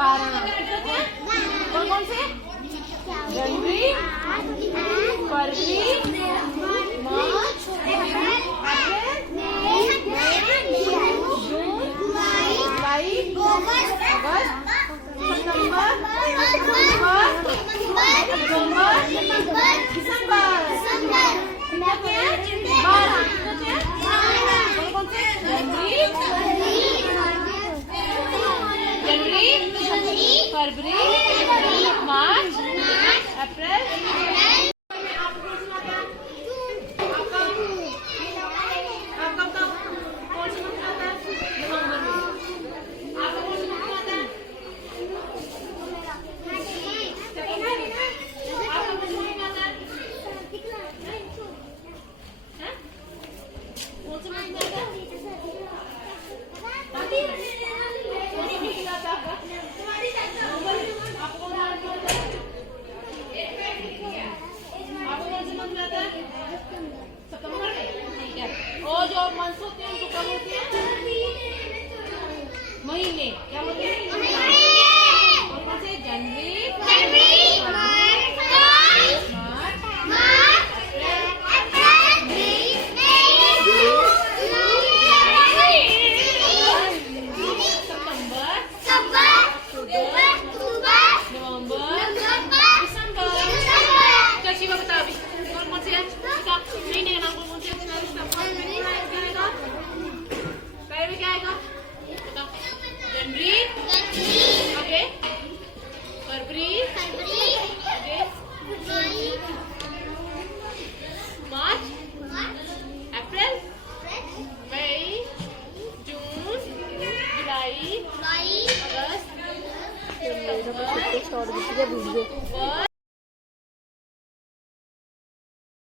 12 कौन कौन से? जनवरी, फरवरी, मार्च, अप्रैल, जून, जुलाई, अगस्त, सितंबर, अक्टूबर, दिसंबर। फरवरी, मार्च, अप्रैल, और जो मंथ होते हैं उनको कब होते हैं? महीने। क्या होते हैं? कौन से? जनवरी, मार्च, अप्रैल, मई, जून, जुलाई, अगस्त, सितंबर।